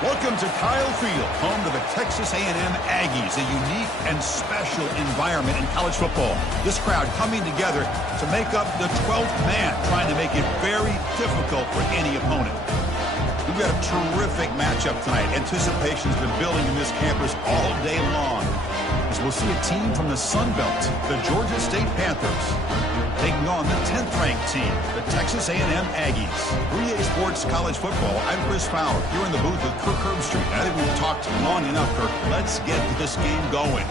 Welcome to Kyle Field, home to the Texas A&M Aggies, a unique and special environment in college football. This crowd coming together to make up the 12th man, trying to make it very difficult for any opponent. We've got a terrific matchup tonight. Anticipation's been building in this campus all day long, as we'll see a team from the Sun Belt, the Georgia State Panthers, taking on the 10th-ranked team, the Texas A&M Aggies. 3A Sports College Football, I'm Chris Fowler, here in the booth with Kirk Herbstreit. I think we've talked long enough, Kirk. Let's get this game going.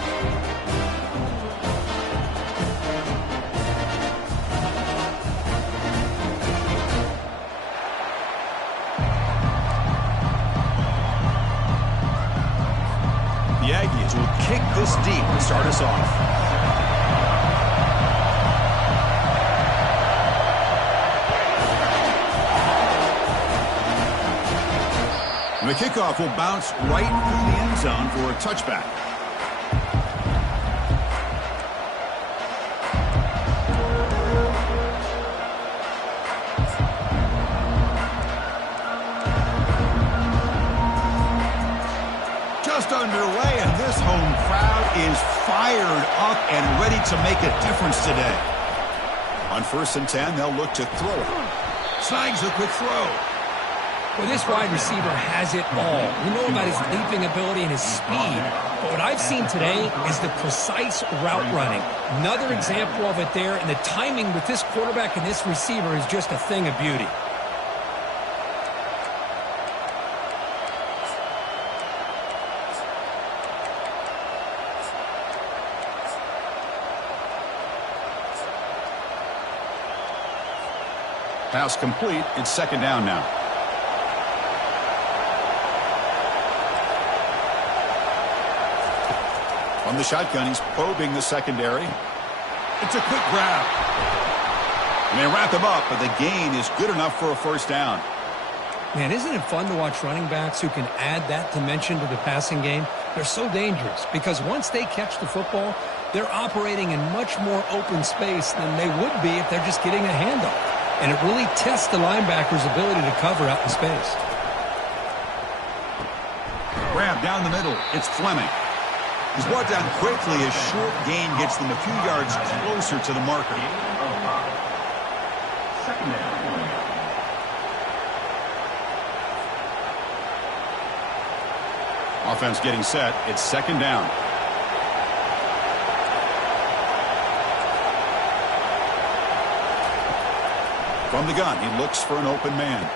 The Aggies will kick this deep to start us off. The kickoff will bounce right through the end zone for a touchback. Just underway, and this home crowd is fired up and ready to make a difference today. On 1st and 10, they'll look to throw it. Snags a quick throw. Well, this wide receiver has it all. We know about his leaping ability and his speed, but what I've seen today is the precise route running. Another example of it there, and the timing with this quarterback and this receiver is just a thing of beauty. Pass complete. It's 2nd down now. On the shotgun, he's probing the secondary. It's a quick grab. And they wrap him up, but the gain is good enough for a 1st down. Man, isn't it fun to watch running backs who can add that dimension to the passing game? They're so dangerous because once they catch the football, they're operating in much more open space than they would be if they're just getting a handoff. And it really tests the linebacker's ability to cover out in space. Grab down the middle. It's Fleming. He's brought down quickly. A short gain gets them a few yards closer to the marker. 2nd down. Offense getting set. It's 2nd down. From the gun, he looks for an open man.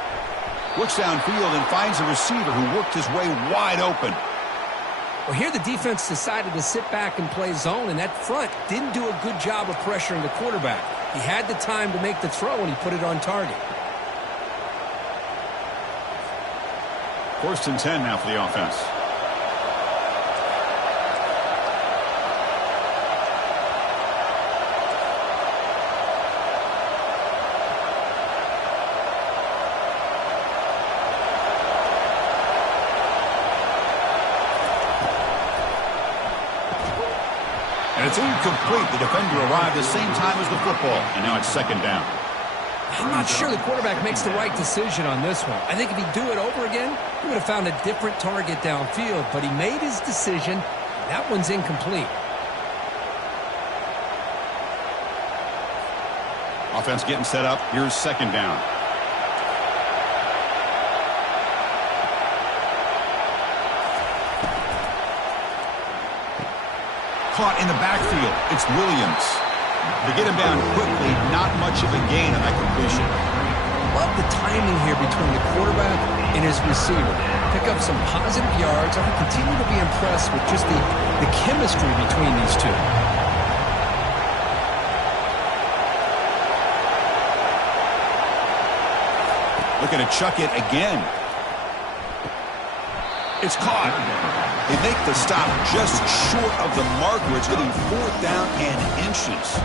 Looks downfield and finds a receiver who worked his way wide open. Well, here the defense decided to sit back and play zone, and that front didn't do a good job of pressuring the quarterback. He had the time to make the throw, and he put it on target. 1st and 10 now for the offense. And it's incomplete. The defender arrived the same time as the football, and now it's 2nd down. I'm not sure the quarterback makes the right decision on this one. I think if he'd do it over again, he would have found a different target downfield, but he made his decision. That one's incomplete. Offense getting set up. Here's 2nd down. Caught in the backfield. It's Williams. They get him down quickly. Not much of a gain on that completion. Love the timing here between the quarterback and his receiver. Pick up some positive yards. I continue to be impressed with just the chemistry between these two. Looking to chuck it again. It's caught. They make the stop just short of the marker. It's going to be 4th down and inches.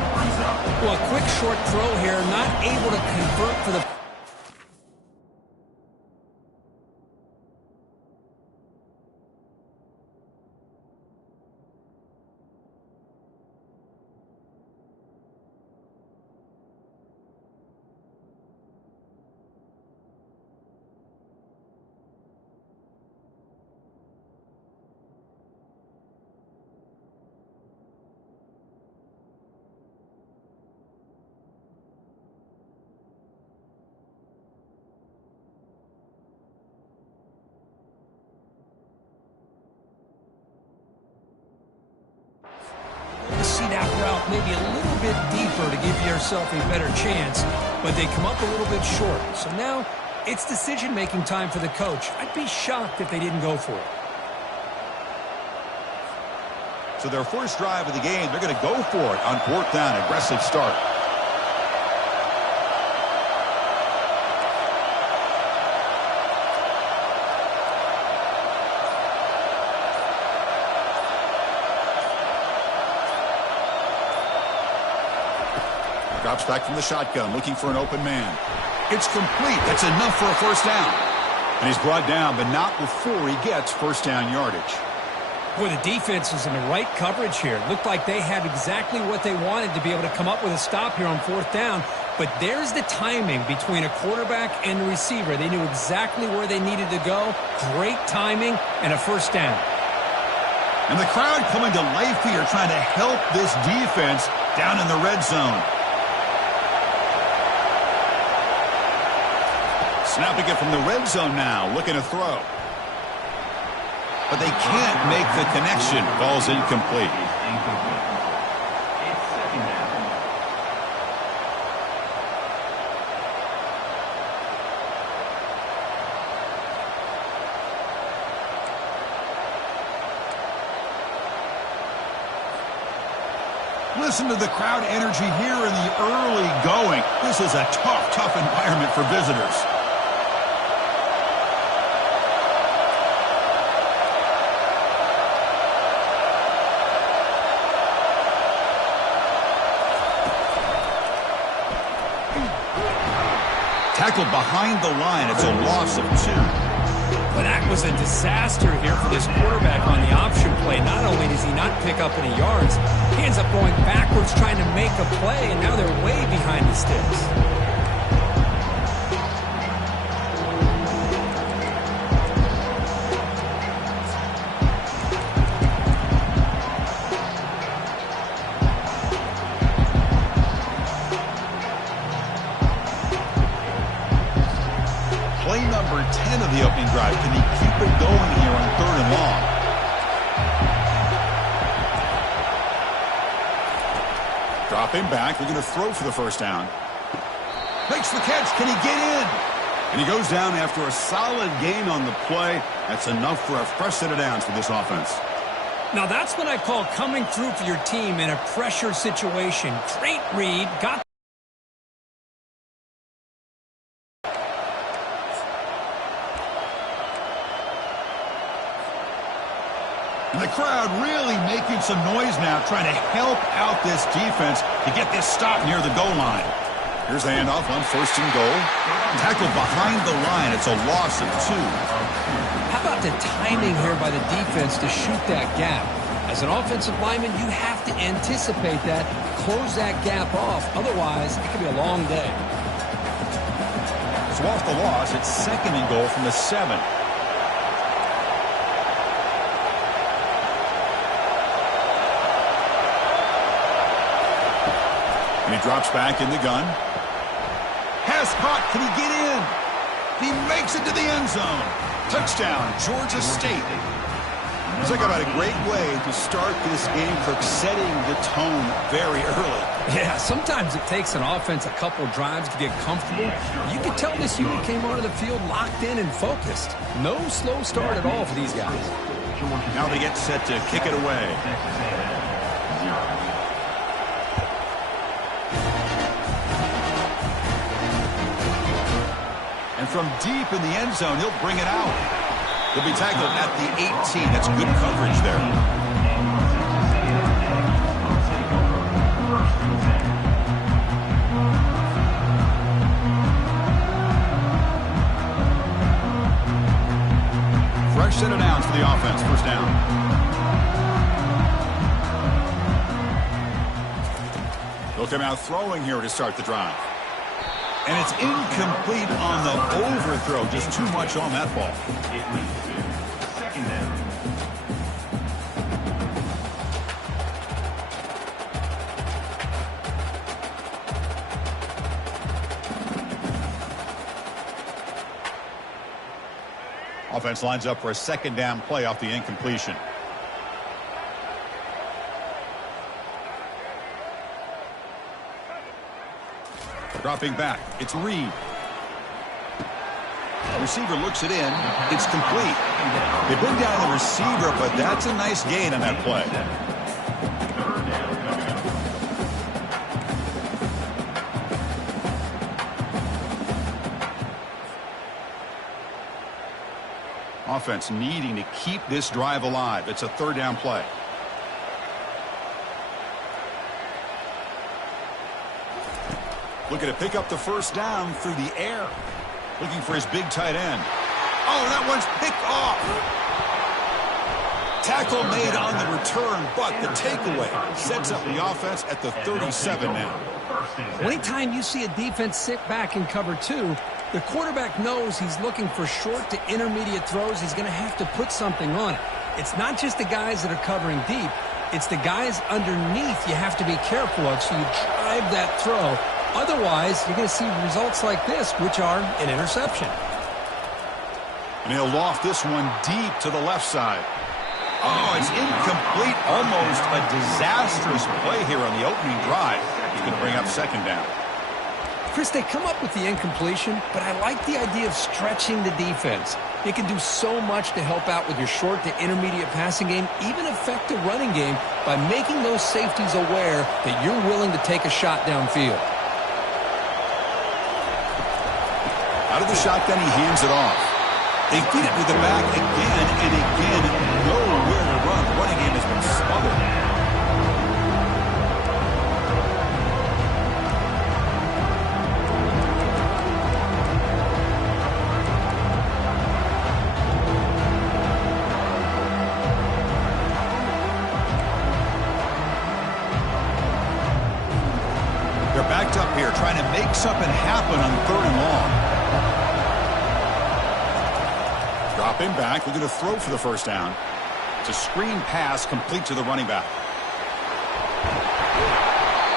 Well, a quick short throw here, not able to convert for the... that route maybe a little bit deeper to give yourself a better chance, but they come up a little bit short. So now it's decision-making time for the coach. I'd be shocked if they didn't go for it. So their first drive of the game, they're going to go for it on 4th down. Aggressive start. Drops back from the shotgun, looking for an open man. It's complete. That's enough for a first down. And he's brought down, but not before he gets first down yardage. Boy, the defense was in the right coverage here. Looked like they had exactly what they wanted to be able to come up with a stop here on 4th down. But there's the timing between a quarterback and a receiver. They knew exactly where they needed to go. Great timing and a first down. And the crowd coming to life here, trying to help this defense down in the red zone. Snapping it from the red zone now, looking to throw. But they can't make the connection. Ball's incomplete. Listen to the crowd energy here in the early going. This is a tough environment for visitors. Tackled behind the line. It's a loss of 2. Well, that was a disaster here for this quarterback on the option play. Not only does he not pick up any yards, he ends up going backwards trying to make a play, and now they're way behind the sticks. Play number 10 of the opening drive. Can he keep it going here on 3rd and long? Dropping back. They're going to throw for the first down. Makes the catch. Can he get in? And he goes down after a solid gain on the play. That's enough for a fresh set of downs for this offense. Now that's what I call coming through for your team in a pressure situation. Great read. Got And the crowd really making some noise now, trying to help out this defense to get this stop near the goal line. Here's the handoff on 1st and goal. Tackled behind the line. It's a loss of 2. How about the timing here by the defense to shoot that gap? As an offensive lineman, you have to anticipate that, close that gap off. Otherwise, it could be a long day. So off the loss, it's 2nd and goal from the 7. And he drops back in the gun. Has caught. Can he get in? He makes it to the end zone. Touchdown, Georgia State. Talk about a great way to start this game, for setting the tone very early. Yeah, sometimes it takes an offense a couple drives to get comfortable. You can tell this unit came onto the field locked in and focused. No slow start at all for these guys. Now they get set to kick it away. And from deep in the end zone, he'll bring it out. He'll be tackled at the 18. That's good coverage there. Fresh set of downs for the offense. First down. He'll come out throwing here to start the drive. And it's incomplete on the overthrow. Just too much on that ball. Second down. Offense lines up for a 2nd down play off the incompletion. Dropping back. It's Reed. The receiver looks it in. It's complete. They bring down the receiver, but that's a nice gain on that play. Offense needing to keep this drive alive. It's a third down play. Looking to pick up the first down through the air. Looking for his big tight end. Oh, that one's picked off. Tackle made on the return, but the takeaway sets up the offense at the 37 now. Anytime you see a defense sit back in cover 2, the quarterback knows he's looking for short to intermediate throws. He's going to have to put something on it. It's not just the guys that are covering deep. It's the guys underneath you have to be careful of, so you drive that throw. Otherwise, you're going to see results like this, which are an interception. And he'll loft this one deep to the left side. Oh, it's incomplete. Almost a disastrous play here on the opening drive. He's going to bring up second down. Chris, they come up with the incompletion, but I like the idea of stretching the defense. It can do so much to help out with your short to intermediate passing game, even affect the running game by making those safeties aware that you're willing to take a shot downfield. Out of the shotgun, he hands it off. They feed it with the back again and again. Nowhere to run. The running game has been smothered. They're backed up here trying to make something happen on third and long. Dropping back, looking to throw for the first down. It's a screen pass complete to the running back.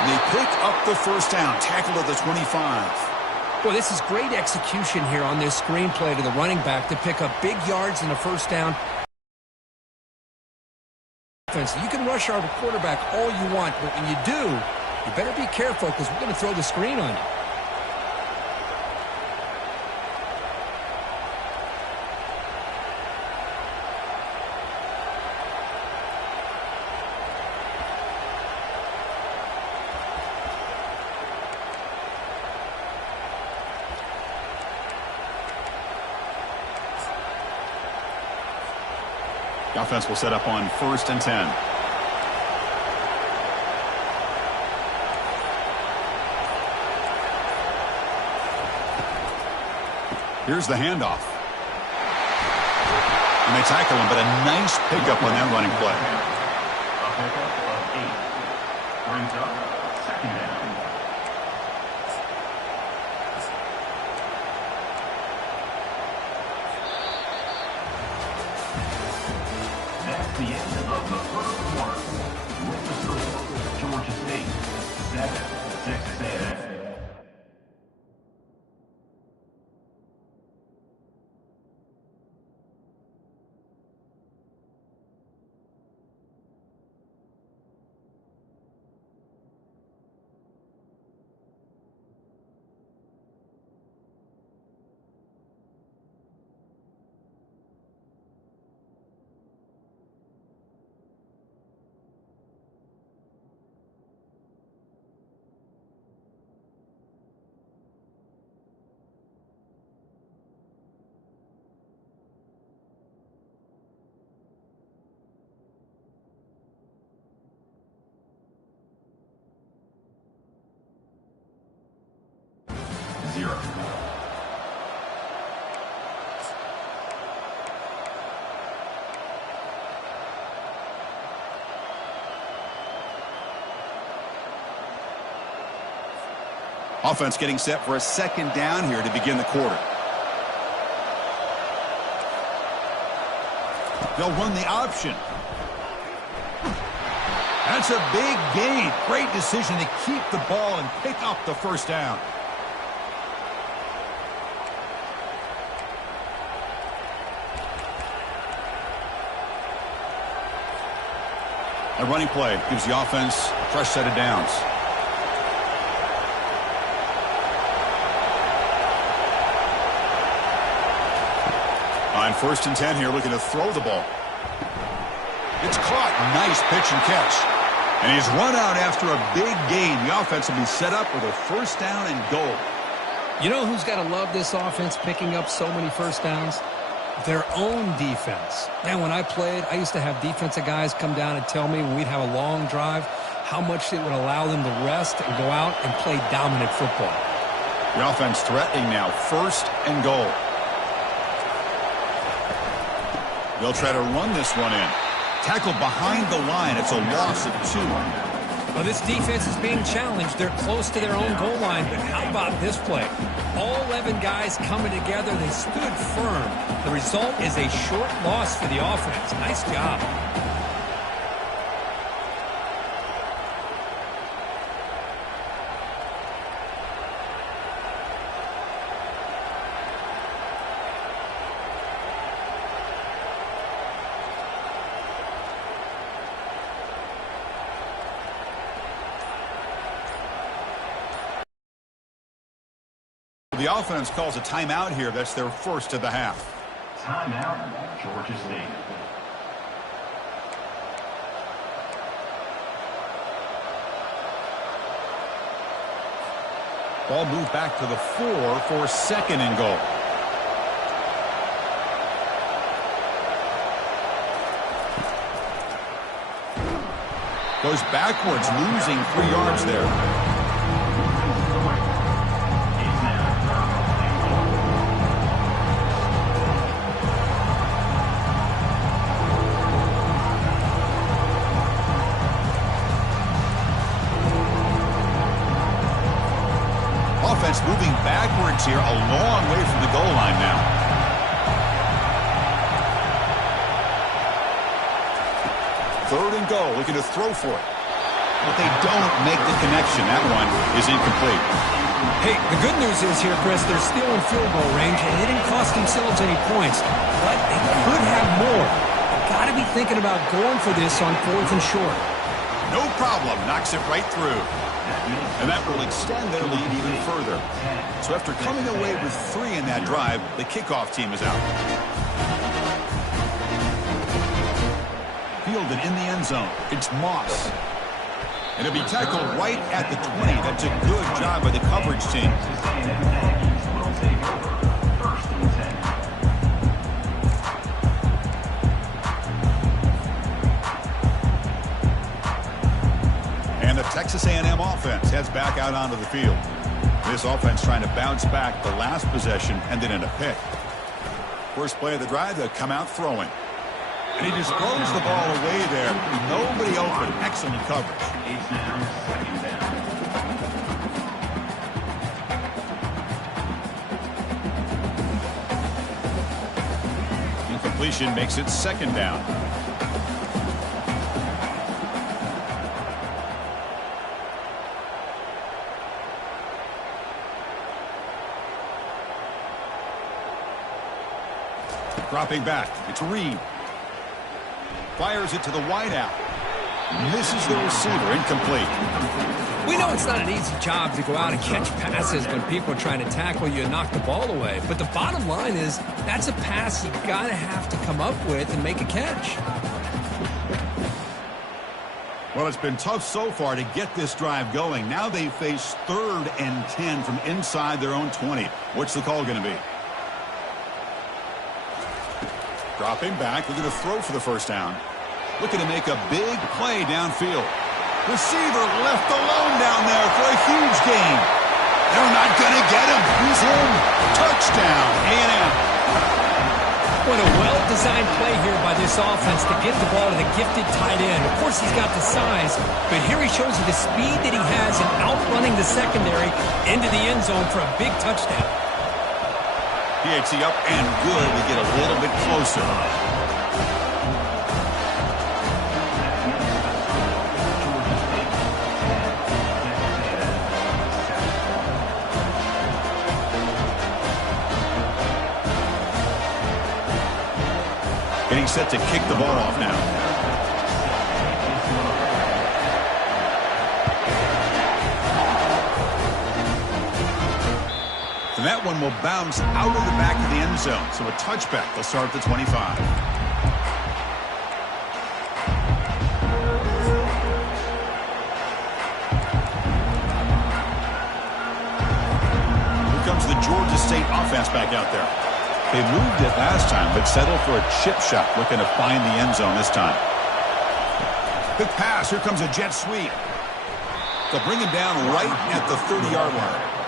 They pick up the first down, tackled at the 25. Well, this is great execution here on this screen play to the running back to pick up big yards in the first down. You can rush our quarterback all you want, but when you do, you better be careful because we're going to throw the screen on you. The offense will set up on 1st and 10. Here's the handoff. And they tackle him, but a nice pickup on that running play. A pickup of 8. Brings up second down. That's the end of the first quarter. With the score, Georgia State 7, Texas A&M. Offense getting set for a second down here to begin the quarter. They'll run the option. That's a big gain. Great decision to keep the ball and pick up the first down. A running play gives the offense a fresh set of downs. first and 10 here, looking to throw the ball. It's caught. Nice pitch and catch. And he's run out after a big gain. The offense will be set up with a first down and goal. You know who's got to love this offense picking up so many first downs? Their own defense. Man, when I played, I used to have defensive guys come down and tell me when we'd have a long drive how much it would allow them to rest and go out and play dominant football. The offense threatening now, first and goal. They'll try to run this one in. Tackled behind the line. It's a loss of 2. Well, this defense is being challenged. They're close to their own goal line, but how about this play? All 11 guys coming together. They stood firm. The result is a short loss for the offense. Nice job. The offense calls a timeout here. That's their first of the half. Timeout, Georgia State. Ball moved back to the 4 for second and goal. Goes backwards, losing 3 yards there. Offense moving backwards here, a long way from the goal line now. Third and goal, looking to throw for it. But they don't make the connection. That one is incomplete. Hey, the good news is here, Chris, they're still in field goal range, and they didn't cost themselves any points. But they could have more. They've got to be thinking about going for this on 4th and short. No problem. Knocks it right through. And that will extend their lead even further. So after coming away with 3 in that drive, the kickoff team is out. Fielded in the end zone. It's Moss. And it'll be tackled right at the 20. That's a good job by the coverage team. And the Texas A&M offense heads back out onto the field. This offense trying to bounce back. The last possession ended in a pick. First play of the drive, they'll come out throwing. And he just throws the ball away there. Nobody open. Excellent coverage. Incompletion makes it second down. Dropping back. It's Reed. Fires it to the wideout. Misses the receiver. Incomplete. We know it's not an easy job to go out and catch passes when people are trying to tackle you and knock the ball away. But the bottom line is that's a pass you got to have to come up with and make a catch. Well, it's been tough so far to get this drive going. Now they face 3rd and 10 from inside their own 20. What's the call going to be? Dropping back, looking to throw for the first down. Looking to make a big play downfield. Receiver left alone down there for a huge gain. They're not going to get him. He's in. Touchdown, A&M. What a well-designed play here by this offense to get the ball to the gifted tight end. Of course, he's got the size, but here he shows you the speed that he has in outrunning the secondary into the end zone for a big touchdown. PHC up and good. We get a little bit closer. Getting set to kick the ball off now. And that one will bounce out of the back of the end zone. So a touchback. They'll start at the 25. Here comes the Georgia State offense back out there. They moved it last time, but settled for a chip shot, looking to find the end zone this time. Quick pass. Here comes a jet sweep. They'll bring him down right at the 30-yard line.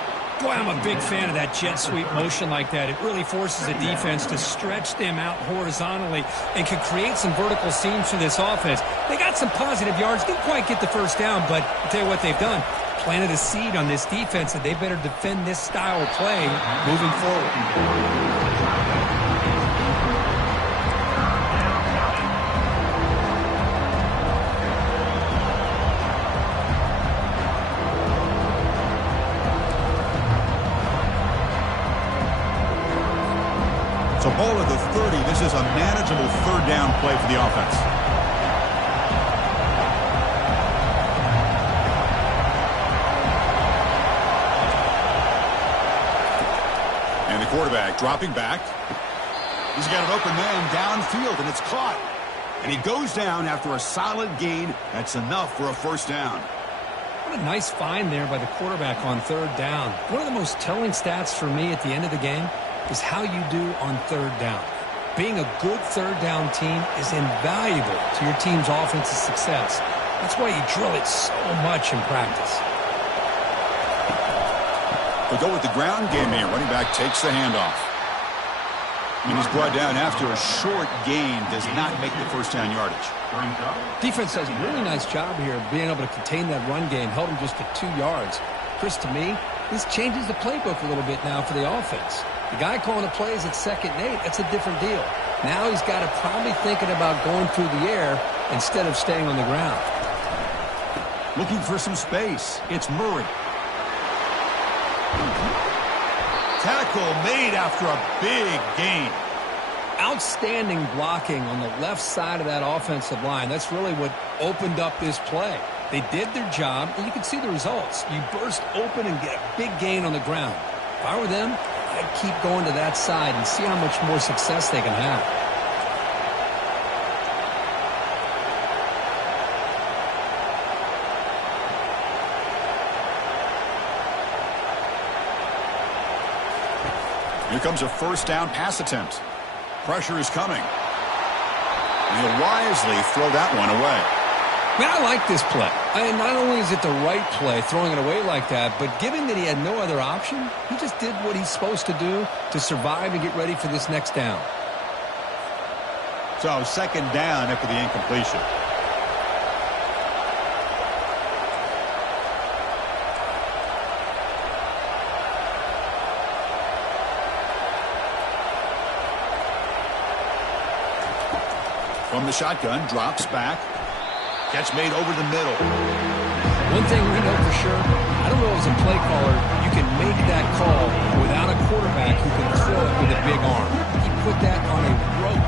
Boy, I'm a big fan of that jet sweep motion like that. It really forces a defense to stretch them out horizontally and can create some vertical seams for this offense. They got some positive yards, didn't quite get the first down, but I'll tell you what they've done. Planted a seed on this defense that they better defend this style of play moving forward. So ball at the 30. This is a manageable third down play for the offense. And the quarterback dropping back. He's got an open man downfield, and it's caught. And he goes down after a solid gain. That's enough for a first down. What a nice find there by the quarterback on third down. One of the most telling stats for me at the end of the game is how you do on third down. Being a good third down team is invaluable to your team's offensive success. That's why you drill it so much in practice. They go with the ground game here. Running back takes the handoff. And he's brought down after a short gain. Does not make the first down yardage. Defense does a really nice job here of being able to contain that run game. Held him just to 2 yards. Chris, to me, this changes the playbook a little bit now for the offense. The guy calling the plays at 2nd and 8, that's a different deal. Now he's got to probably thinking about going through the air instead of staying on the ground. Looking for some space. It's Murray. Tackle made after a big gain. Outstanding blocking on the left side of that offensive line. That's really what opened up this play. They did their job, and you can see the results. You burst open and get a big gain on the ground. If I were them, I'd keep going to that side and see how much more success they can have. Here comes a first down pass attempt. Pressure is coming. And he'll wisely throw that one away. Man, I like this play. Not only is it the right play, throwing it away like that, but given that he had no other option, he just did what he's supposed to do to survive and get ready for this next down. So second down after the incompletion. From the shotgun, drops back. Catch made over the middle. One thing we know for sure, I don't know as a play caller, you can make that call without a quarterback who can throw it with a big arm. He put that on a rope.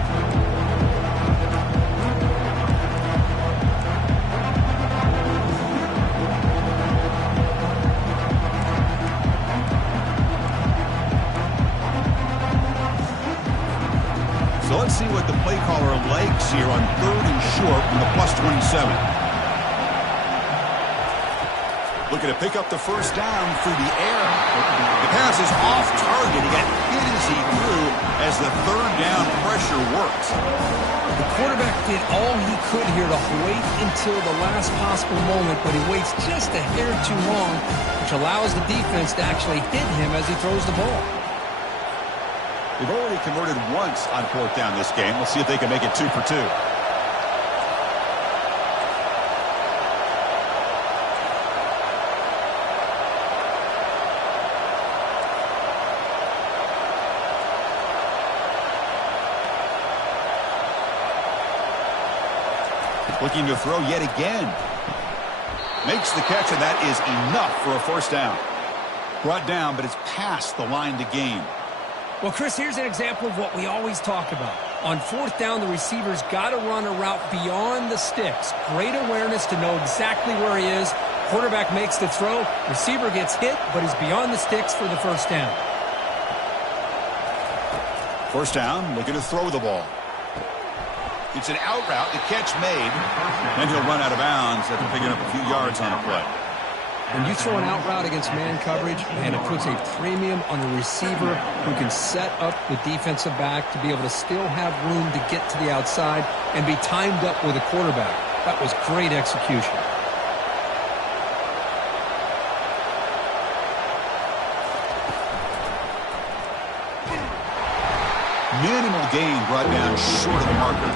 So let's see what the play caller likes here on 3rd and short from the +27. Looking to pick up the first down through the air. The pass is off target. He got hit as he threw as the third down pressure worked. The quarterback did all he could here to wait until the last possible moment, but he waits just a hair too long, which allows the defense to actually hit him as he throws the ball. They've already converted once on 4th down this game. We'll see if they can make it 2 for 2. Looking to throw yet again. Makes the catch, and that is enough for a first down. Brought down, but it's past the line to gain. Well, Chris, here's an example of what we always talk about. On 4th down, the receiver's got to run a route beyond the sticks. Great awareness to know exactly where he is. Quarterback makes the throw. Receiver gets hit, but is beyond the sticks for the first down. First down, looking to throw the ball. It's an out route, the catch made, and he'll run out of bounds after picking up a few yards on the play. When you throw an out route against man coverage, and it puts a premium on a receiver who can set up the defensive back to be able to still have room to get to the outside and be timed up with a quarterback. That was great execution. Minimal gain brought down short of the marker.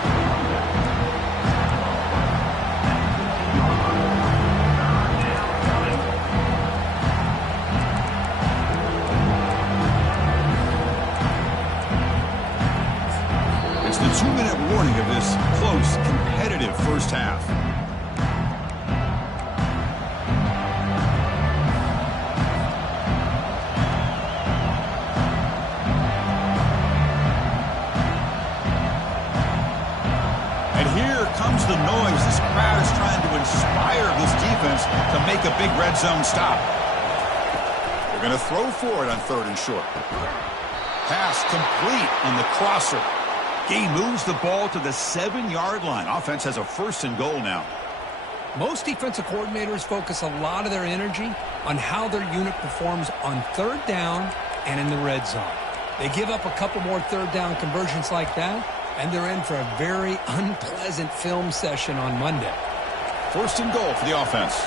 It's the 2-minute warning of this close, competitive first half. The noise. This crowd is trying to inspire this defense to make a big red zone stop. They're going to throw for it on 3rd and short. Pass complete on the crosser. He moves the ball to the 7-yard line. Offense has a 1st and goal now. Most defensive coordinators focus a lot of their energy on how their unit performs on 3rd down and in the red zone. They give up a couple more 3rd down conversions like that, and they're in for a very unpleasant film session on Monday. 1st and goal for the offense.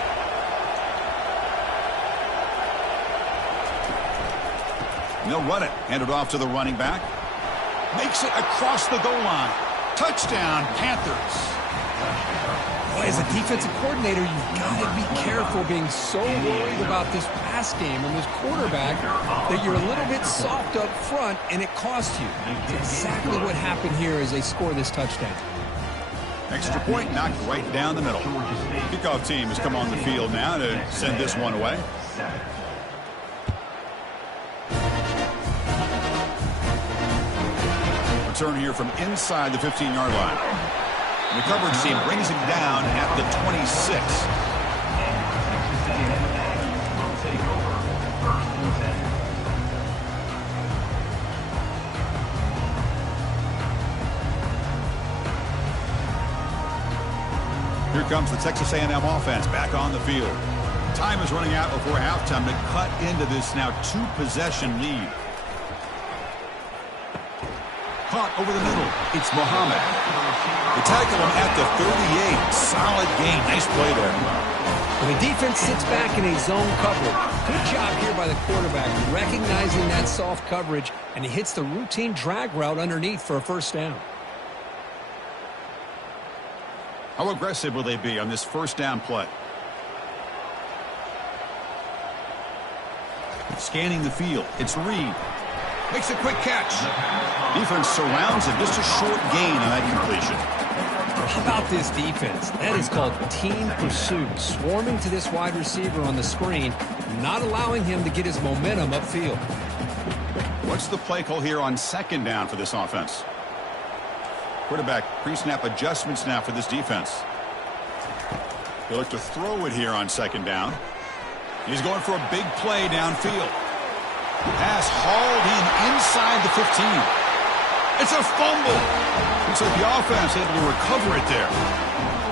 And they'll run it. Hand it off to the running back. Makes it across the goal line. Touchdown, Panthers. Boy, as a defensive coordinator, you've got to be careful being so worried about this pass game and this quarterback that you're a little bit soft up front and it costs you. It's exactly what happened here as they score this touchdown. Extra point knocked right down the middle. Kickoff team has come on the field now to send this one away. Return here from inside the 15-yard line. The coverage team brings him down at the 26. Here comes the Texas A&M offense back on the field. Time is running out before halftime to cut into this now 2-possession lead. Caught over the middle. It's Muhammad. They tackle him at the 38. Solid gain. Nice play there. When the defense sits back in a zone coverage, good job here by the quarterback recognizing that soft coverage, and he hits the routine drag route underneath for a 1st down. How aggressive will they be on this 1st down play? Scanning the field. It's Reed. Makes a quick catch. Defense surrounds him. Just a short gain on that completion. How about this defense? That is called team pursuit. Swarming to this wide receiver on the screen, not allowing him to get his momentum upfield. What's the play call here on 2nd down for this offense? Quarterback pre-snap adjustments now for this defense. They look to throw it here on 2nd down. He's going for a big play downfield. Pass hauled in inside the 15. It's a fumble. Looks like the offense able to recover it there.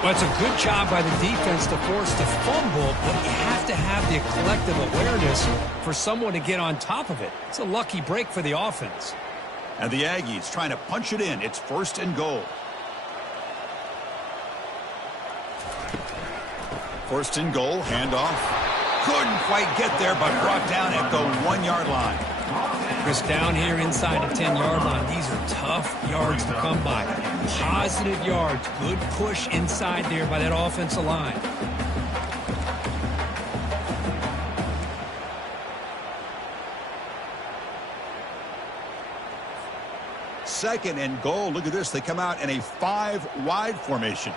Well, it's a good job by the defense to force the fumble, but you have to have the collective awareness for someone to get on top of it. It's a lucky break for the offense. And the Aggies trying to punch it in. It's 1st and goal. 1st and goal, handoff. Couldn't quite get there, but brought down at the 1-yard line. Chris, down here inside the 10-yard line, these are tough yards to come by. Positive yards, good push inside there by that offensive line. Second and goal. Look at this. They come out in a 5-wide formation.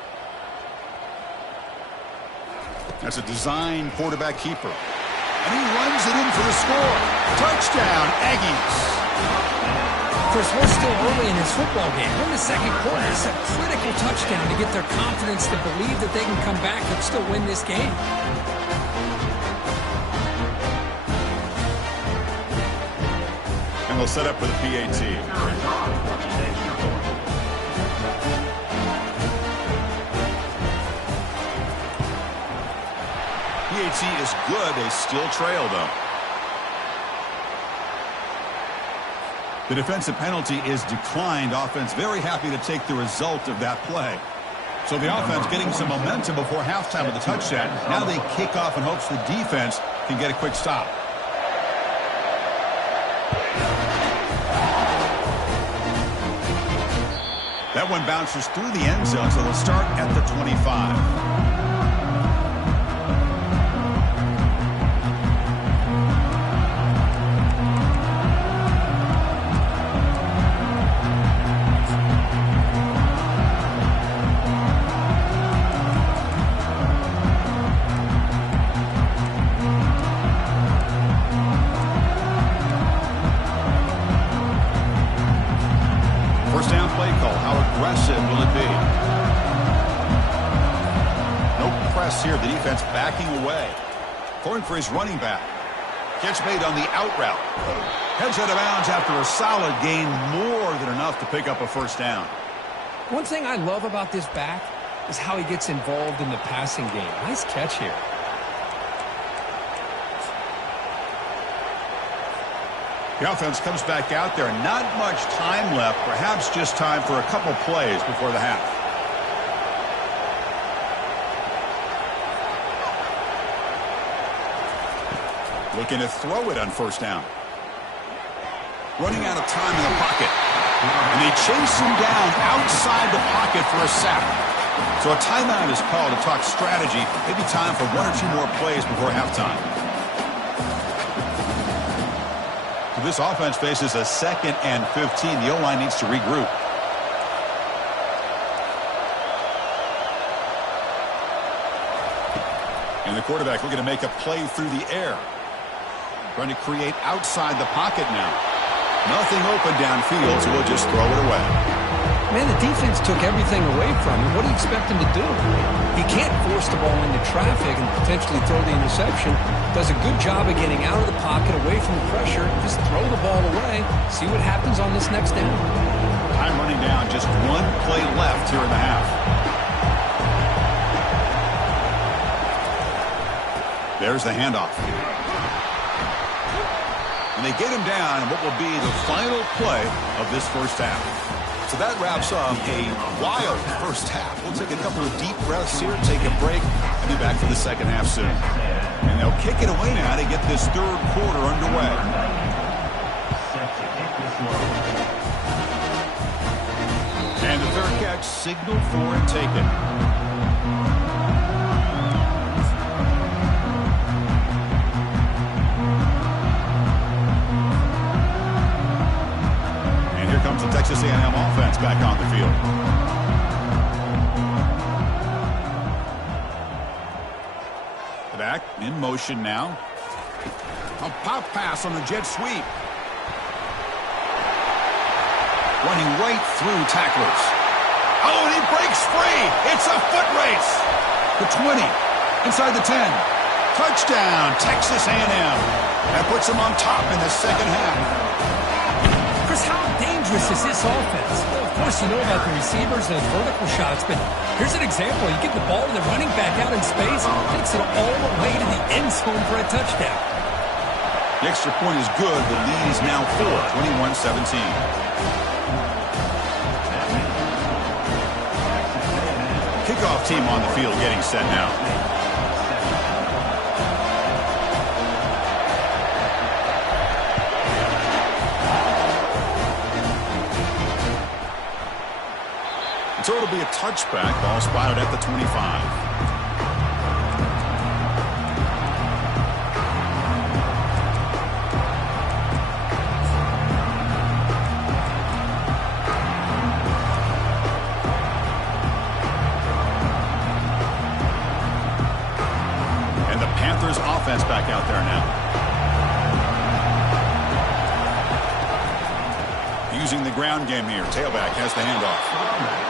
That's a design quarterback keeper. And he runs it in for the score. Touchdown, Aggies. Chris, we're still early in this football game. We're in the 2nd quarter. It's a critical touchdown to get their confidence to believe that they can come back and still win this game. And they'll set up for the PAT. PAT is good. They still trail, though. The defensive penalty is declined. Offense very happy to take the result of that play. So the offense getting some momentum before halftime with the touchdown. Now they kick off in hopes the defense can get a quick stop. That one bounces through the end zone, so they'll start at the 25. Here, the defense backing away. Going for his running back. Catch made on the out route. Heads out of bounds after a solid gain, more than enough to pick up a first down. One thing I love about this back is how he gets involved in the passing game. Nice catch here. The offense comes back out there. Not much time left. Perhaps just time for a couple plays before the half. Looking to throw it on first down. Running out of time in the pocket. And they chase him down outside the pocket for a sack. So a timeout is called to talk strategy. Maybe time for one or two more plays before halftime. So this offense faces a 2nd and 15. The O-line needs to regroup. And the quarterback looking to make a play through the air. Trying to create outside the pocket now. Nothing open downfield, so we'll just throw it away. Man, the defense took everything away from him. What do you expect him to do? He can't force the ball into traffic and potentially throw the interception. Does a good job of getting out of the pocket, away from the pressure. Just throw the ball away. See what happens on this next down. Time running down. Just one play left here in the half. There's the handoff. And they get him down in what will be the final play of this first half. So that wraps up a wild first half. We'll take a couple of deep breaths here, take a break, and be back for the second half soon. And they'll kick it away now to get this third quarter underway. And the third catch signaled for and taken. Comes the Texas A&M offense back on the field. The back in motion now. A pop pass on the jet sweep. Running right through tacklers. Oh, and he breaks free. It's a foot race. The 20. Inside the 10. Touchdown, Texas A&M. That puts them on top in the second half. Chris, how dangerous is this offense? Well, of course, you know about the receivers and vertical shots, but here's an example. You get the ball to the running back out in space, takes it all the way to the end zone for a touchdown. The extra point is good. The lead is now 4, 21-17. Kickoff team on the field getting set now. So it'll be a touchback. Ball spotted at the 25. And the Panthers offense back out there now. Using the ground game here. Tailback has the handoff.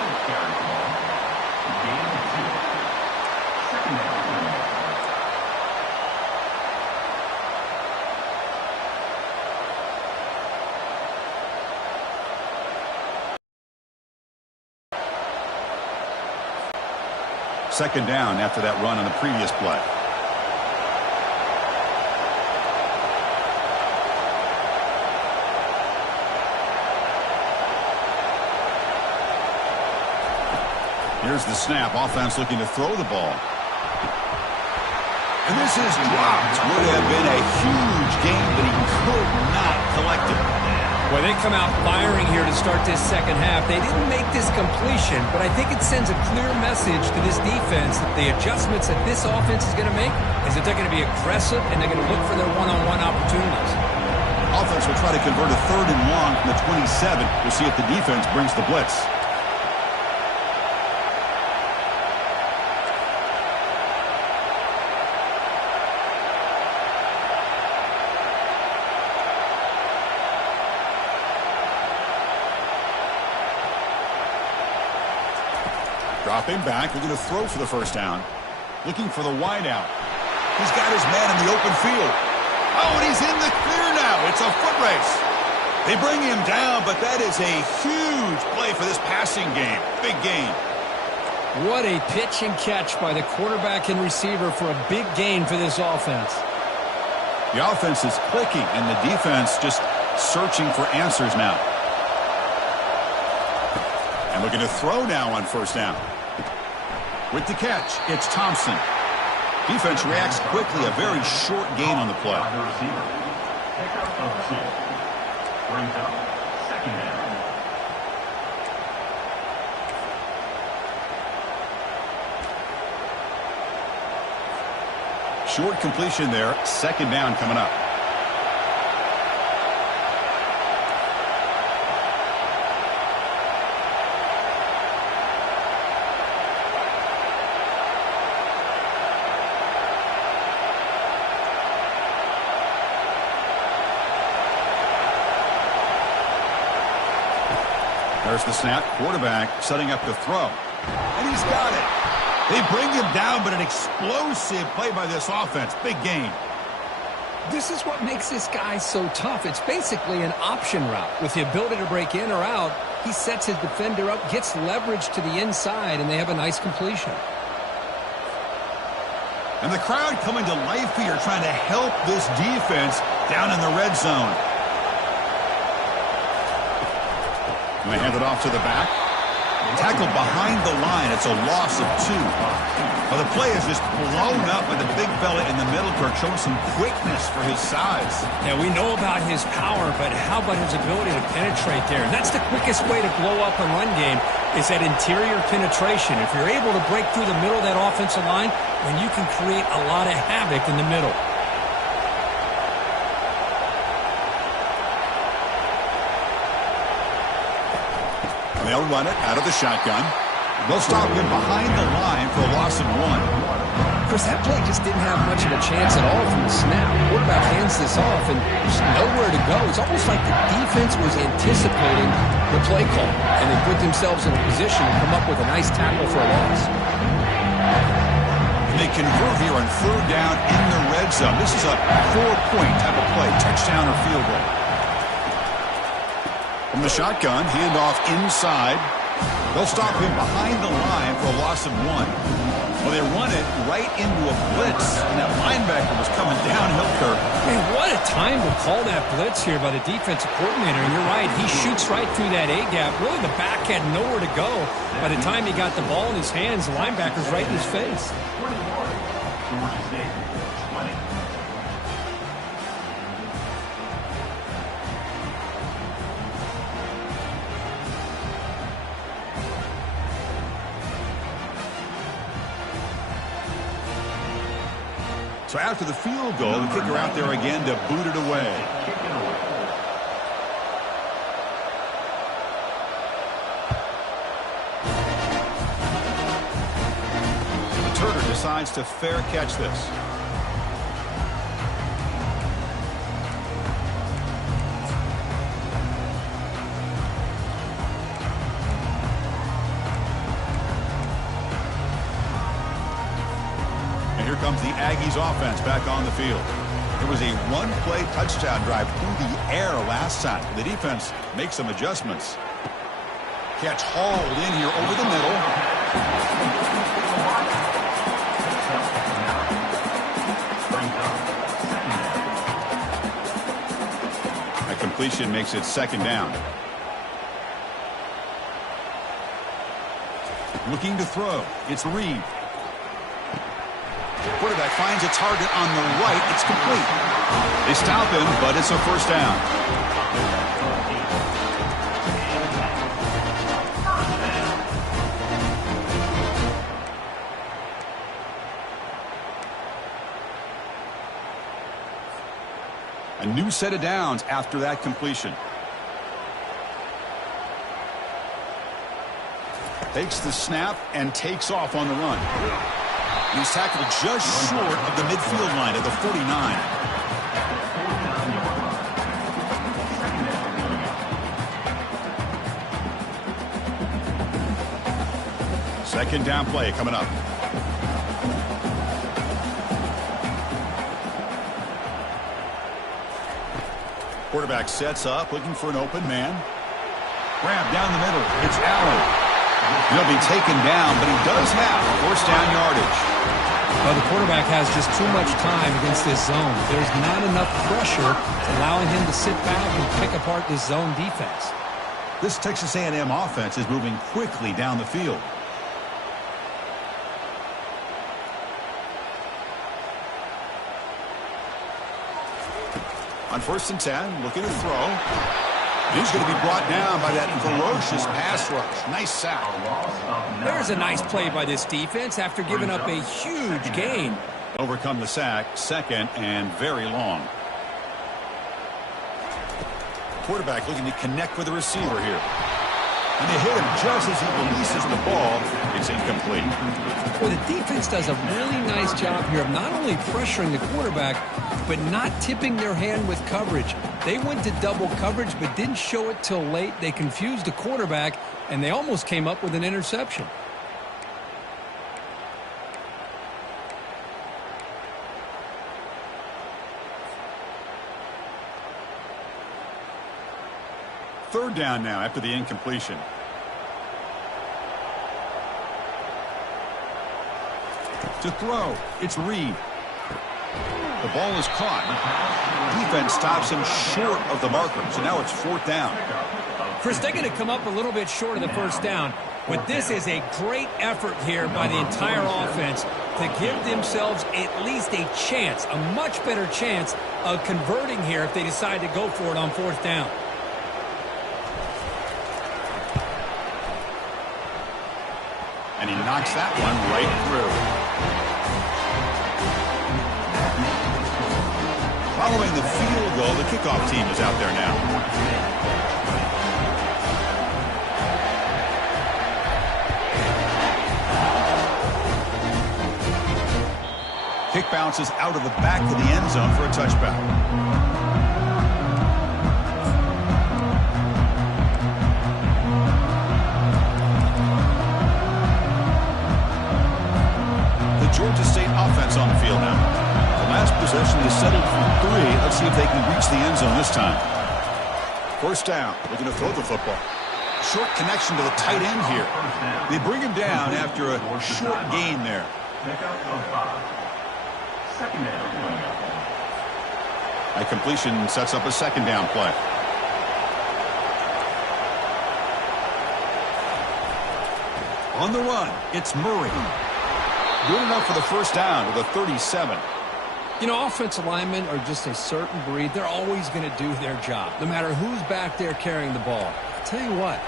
Second down after that run on the previous play. Here's the snap. Offense looking to throw the ball. And this is dropped. Would have been a huge gain, but he could not collect it. Well, they come out firing here to start this second half. They didn't make this completion, but I think it sends a clear message to this defense that the adjustments that this offense is going to make is that they're going to be aggressive and they're going to look for their one-on-one opportunities. Offense will try to convert a 3rd and long from the 27. We'll see if the defense brings the blitz. Dropping back, looking to throw for the first down. Looking for the wideout. He's got his man in the open field. Oh, and he's in the clear now. It's a foot race. They bring him down, but that is a huge play for this passing game. Big gain. What a pitch and catch by the quarterback and receiver for a big gain for this offense. The offense is clicking, and the defense just searching for answers now. And looking to throw now on first down. With the catch, it's Thompson. Defense reacts quickly. A very short gain on the play. The receiver. Pick up of 2. Brings up second down. Short completion there. Second down coming up. There's the snap. Quarterback setting up the throw. And he's got it. They bring him down, but an explosive play by this offense. Big gain. This is what makes this guy so tough. It's basically an option route. With the ability to break in or out, he sets his defender up, gets leverage to the inside, and they have a nice completion. And the crowd coming to life here, trying to help this defense down in the red zone. And they hand it off to the back. Tackled behind the line. It's a loss of 2. Well, the play is just blown up by the big fella in the middle, Kirk, showing some quickness for his size. Yeah, we know about his power, but how about his ability to penetrate there? And that's the quickest way to blow up a run game, is that interior penetration. If you're able to break through the middle of that offensive line, then you can create a lot of havoc in the middle. They'll run it out of the shotgun. They'll stop him behind the line for a loss of 1. Chris, that play just didn't have much of a chance at all from the snap. The quarterback hands this off, and there's nowhere to go. It's almost like the defense was anticipating the play call, and they put themselves in a position to come up with a nice tackle for a loss. And they convert here on 3rd down in the red zone. This is a 4-point type of play, touchdown or field goal. From the shotgun, handoff inside. They'll stop him behind the line for a loss of 1. Well, they run it right into a blitz, and that linebacker was coming downhill, Kirk. Man, what a time to call that blitz here by the defensive coordinator. And you're right, he shoots right through that A-gap. Really, the back had nowhere to go. By the time he got the ball in his hands, the linebacker's right in his face. 21. Georgia State, 20. So after the field goal, the kicker out there again to boot it away. Turner decides to fair catch this. Here comes the Aggies offense back on the field. It was a one-play touchdown drive through the air last time. The defense makes some adjustments. Catch hauled in here over the middle. completion makes it second down. Looking to throw. It's Reed. Quarterback finds a target on the right. It's complete. They stop him, but it's a first down. A new set of downs after that completion. Takes the snap and takes off on the run. He's tackled just short of the midfield line at the 49. Second down play coming up. Quarterback sets up, looking for an open man. Grab down the middle. It's Allen. He'll be taken down, but he does have first down yardage. Well, the quarterback has just too much time against this zone. There's not enough pressure allowing him to sit back and pick apart this zone defense. This Texas A&M offense is moving quickly down the field. On 1st and 10, looking to throw. He's going to be brought down by that ferocious pass rush. Nice sack. There's a nice play by this defense after giving up a huge gain. Overcome the sack, second and very long. Quarterback looking to connect with the receiver here. And they hit him just as he releases the ball. It's incomplete. Well, the defense does a really nice job here of not only pressuring the quarterback, but not tipping their hand with coverage. They went to double coverage, but didn't show it till late. They confused the quarterback, and they almost came up with an interception. Third down now after the incompletion. To throw, it's Reed. The ball is caught. Defense stops him short of the marker, so now it's fourth down. Chris, they're going to come up a little bit short of the first down, but this is a great effort here by the entire offense to give themselves at least a chance, a much better chance of converting here if they decide to go for it on fourth down. And he knocks that one right through. Following the field goal, the kickoff team is out there now. Kick bounces out of the back of the end zone for a touchback. The Georgia State offense on the field now. Last possession is settled for 3. Let's see if they can reach the end zone this time. First down. Looking to throw the football. Short connection to the tight end here. They bring him down after a short gain there. That completion sets up a second down play. On the run, it's Murray. Good enough for the first down with a 37. You know, offensive linemen are just a certain breed. They're always going to do their job, no matter who's back there carrying the ball. I'll tell you what,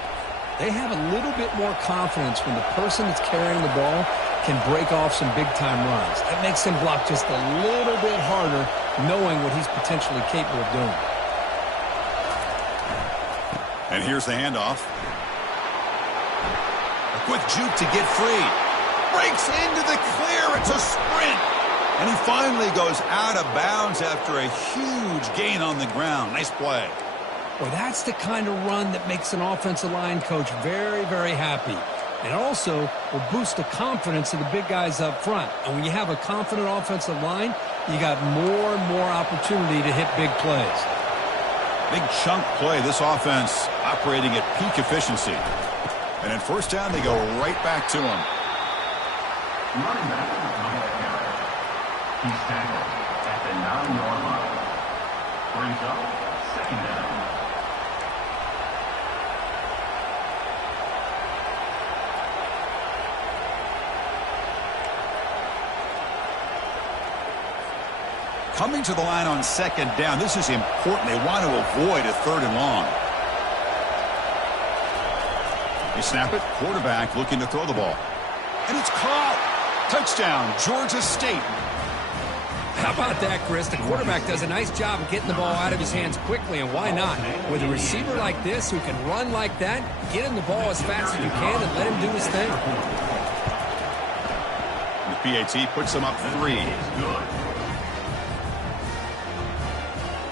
they have a little bit more confidence when the person that's carrying the ball can break off some big-time runs. That makes him block just a little bit harder, knowing what he's potentially capable of doing. And here's the handoff. A quick juke to get free. Breaks into the clear. It's a sprint. And he finally goes out of bounds after a huge gain on the ground. Nice play. Well, that's the kind of run that makes an offensive line coach very, very happy. And also will boost the confidence of the big guys up front. And when you have a confident offensive line, you got more and more opportunity to hit big plays. Big chunk play. This offense operating at peak efficiency. And at first down, they go right back to him. Running back. He's tackled at the 9-yard line. Brings up second down. Coming to the line on second down. This is important. They want to avoid a 3rd and long. They snap it. Quarterback looking to throw the ball. And it's caught. Touchdown, Georgia State. How about that, Chris? The quarterback does a nice job of getting the ball out of his hands quickly, and why not? With a receiver like this who can run like that, get him the ball as fast as you can and let him do his thing. The PAT puts them up 3.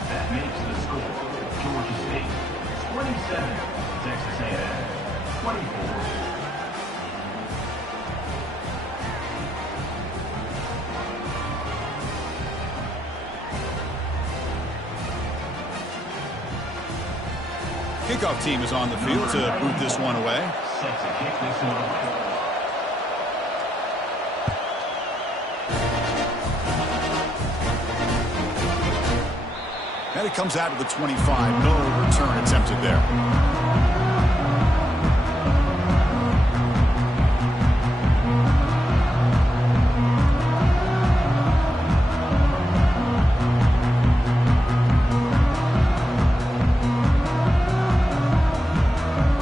That makes the score Georgia State 27, Texas A&M 24. Kickoff team is on the field to boot this one away. Set to kick this one away. And it comes out of the 25. No return attempted there.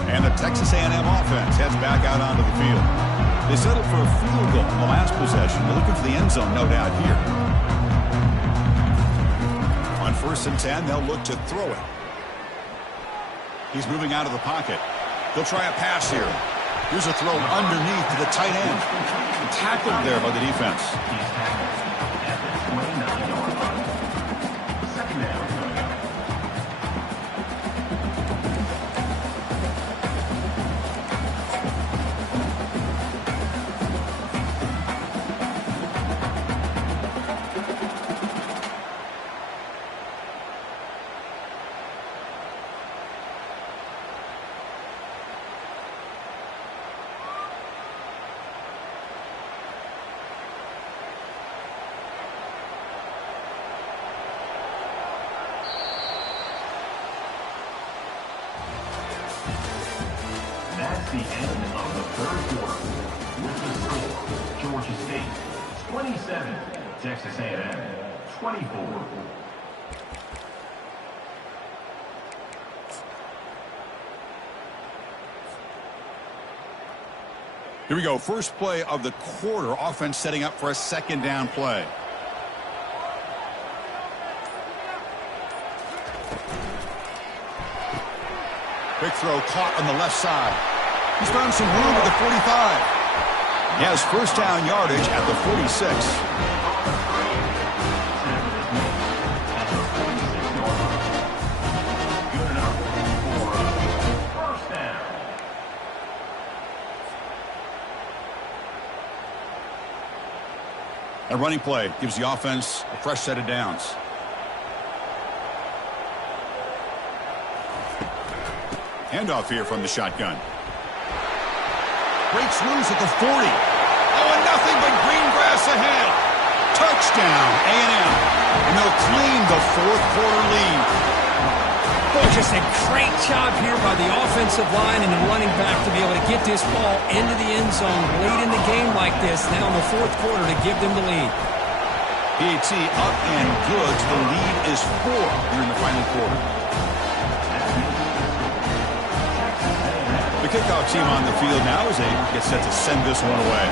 And the Texas A&M offense heads back out onto the field. They settled for a field goal in the last possession. They're looking for the end zone, no doubt, here. On 1st and 10, they'll look to throw it. He's moving out of the pocket. They'll try a pass here. Here's a throw underneath to the tight end. Tackled there by the defense. He's tackled at the 29-yard line. Second down. That's the end of the 3rd quarter. With the score, Georgia State 27, Texas A&M 24. Here we go. First play of the quarter. Offense setting up for a 2nd down play. Quick throw caught on the left side. He's found some room at the 45. He has 1st down yardage at the 46. Good enough for a 1st down. A running play gives the offense a fresh set of downs. Handoff here from the shotgun. Breaks loose at the 40. Oh, and nothing but green grass ahead. Touchdown, A&M. And they'll claim the 4th quarter lead. Boy, just a great job here by the offensive line and the running back to be able to get this ball into the end zone late in the game like this, now in the 4th quarter to give them the lead. PAT up and good. The lead is 4 here in the final quarter. The kickoff team on the field now as they get set to send this one away.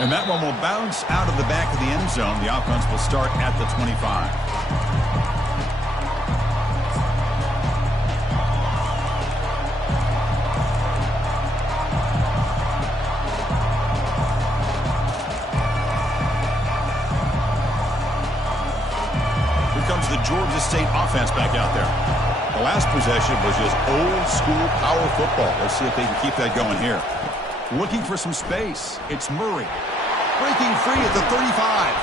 And that one will bounce out of the back of the end zone. The offense will start at the 25. The Georgia State offense back out there. The last possession was just old school power football. Let's see if they can keep that going here. Looking for some space. It's Murray. Breaking free at the 35.